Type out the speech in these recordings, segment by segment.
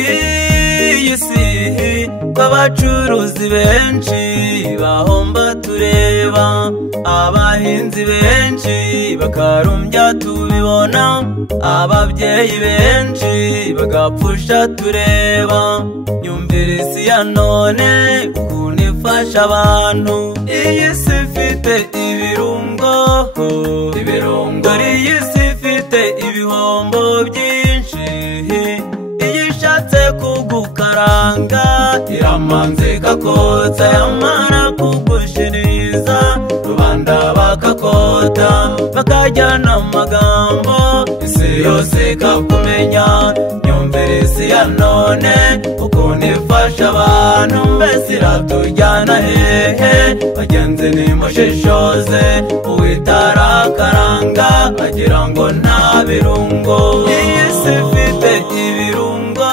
mw'iyi si kw'abacuruzi benshi bahomba tureba, abahinzi benshi bakarumbya tubibona, ababyeyi benshi bagapfusha tureba. Nyumvira isi ya none ukuntu ifasha abantu, iyi si ifite ibirungo, dore iyi si ifite ibihombo byinshi. Iyo ishatse kugukaranga iramanza ikakotsa, yamara kugushiriza rubanda bakakota, bakajyana amagambo isi yose ikakumenya. Nyumvira isi ya none ukuntu ifasha abantu, mbese iratujyana hehe? Bagenzi nimushishoze, uwitarakaranga agira ngo nta birungo. Iyi si ifite ibirungo,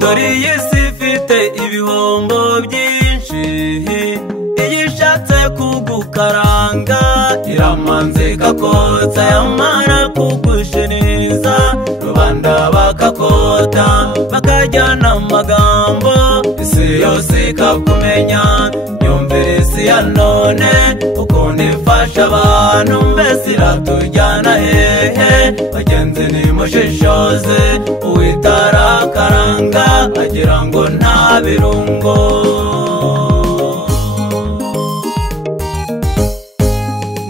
dore iyi si ifite ibihombo byinshi. Iyo ishatse kugukaranga iramanza ikakotsa, yamara kugushiriza rubanda bakakota, bakajyana amagambo isi yose ikakumenya. Nyumvira isi ya none ukuntu ifasha abantu, mbese iratujyana hehe? Bagenzi nimushishoze, uwitarakaranga agira ngo nta birungo.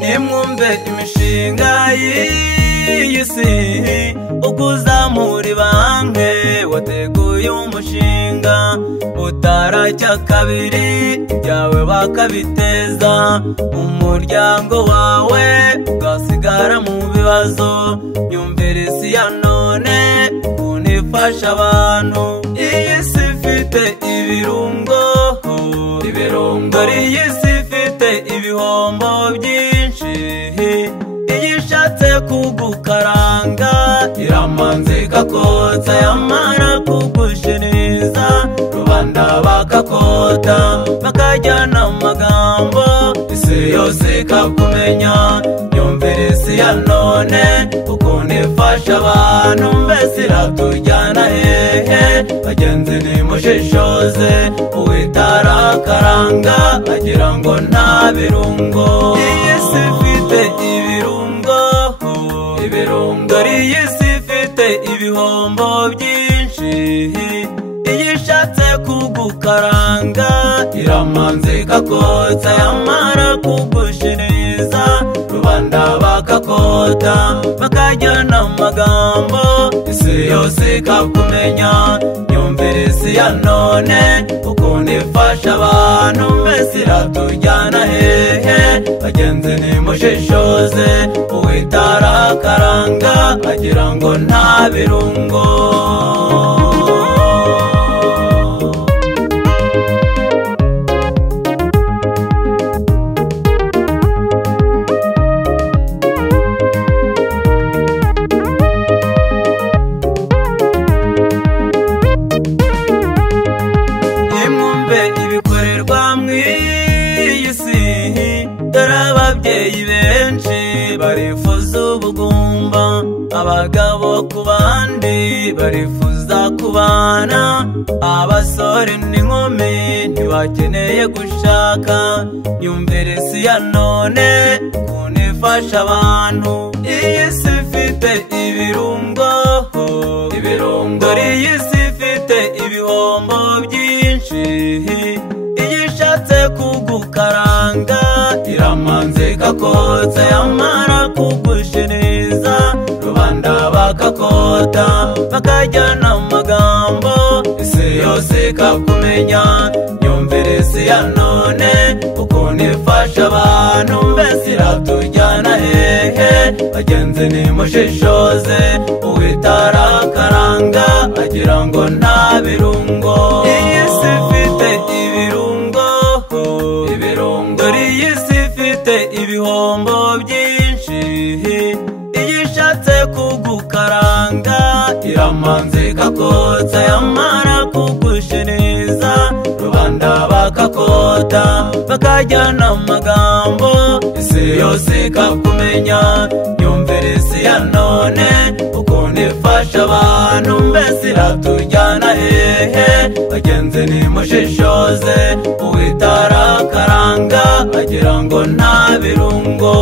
Nimwumve imishinga y'iyi si, ukuzamura banke wateguye umushinga, utaracya kabiri ibyawe bakabiteza, umuryango wawe ugasigara mu bibazo. Nyumvira isi ya none ukuntu ifasha abantu, iyi si ifite ibirungo, dore iyi si ifite ibihombo byinshi. Iyo ishatse kugukaranga iramanza ikakotsa, yamara kugushiriza rubanda bakakota, bakajyana amagambo isi yose ikakumenya. Nyumvira isi ya none ukuntu ifasha abantu, mbese iratujyana hehe? Bagenzi nimushishoze, uwitarakaranga agira ngo nta birungo. Iyi si ifite ibirungo, dore iyi si ifite ibihombo byinshi. Iyo ishatse kugukaranga iramanza ikakotsa, yamara kugushiriza rubanda bakakota, bakajyana amagambo isi yose ikakumenya. Nyumvira isi ya none ukuntu ifasha abantu, mbese iratujyana hehe? Bagenzi nimushishoze, uwitarakaranga agira ngo nta birungo. Ababyeyi benshi barifuza ubugumba, abagabo ku bandi barifuza kubana, abasore n'inkumi ntibakeneye gushaka. Nyumvira isi ya none ukuntu ifasha abantu, iyi si ifite ibirungo, dore iyi si ifite ibihombo byinshi. Iyo ishatse kugukaranga iramanza ikakotsa, yamara kugushiriza rubanda bakakota, bakajyana amagambo isi yose ikakumenya. Nyumvira isi ya none ukuntu ifasha abantu, mbese iratujyana hehe? Bagenzi nimushishoze, uwitarakaranga agira ngo nta birungo. Iyi si ifite ibirungo, dore iyi si ifite ibihombo byinshi. Iyo ishatse kugukaranga iramanza ikakotsa, yamara kugushiriza rubanda bakakota, bakajyana amagambo isi yose ikakumenya. Nyumvira isi ya none ukuntu ukuntu ifasha abantu mbese iratujyana hehe bagenzi nimushishoze uwitarakaranga agira ngo nta birungo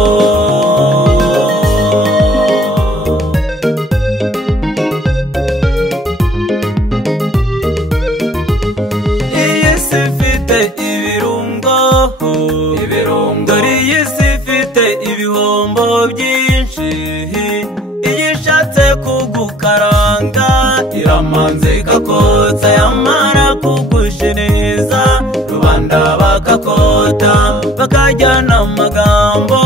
iyi si ifite ibirungo dore iyi si ifite ibihombo byinshi iyo ishatse kugukaranga iramanza ikakotsa yamara kugushiriza rubanda bakakota bakajyana amagambo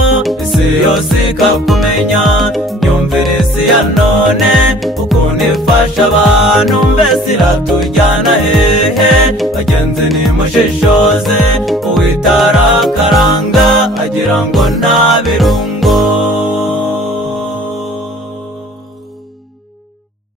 isi yose ikakumenya nyumvire isi ya none ukuntu ifasha abantu mbese iratujyana hehe bagenzi nimushishoze uwitarakaranga agira ngo nta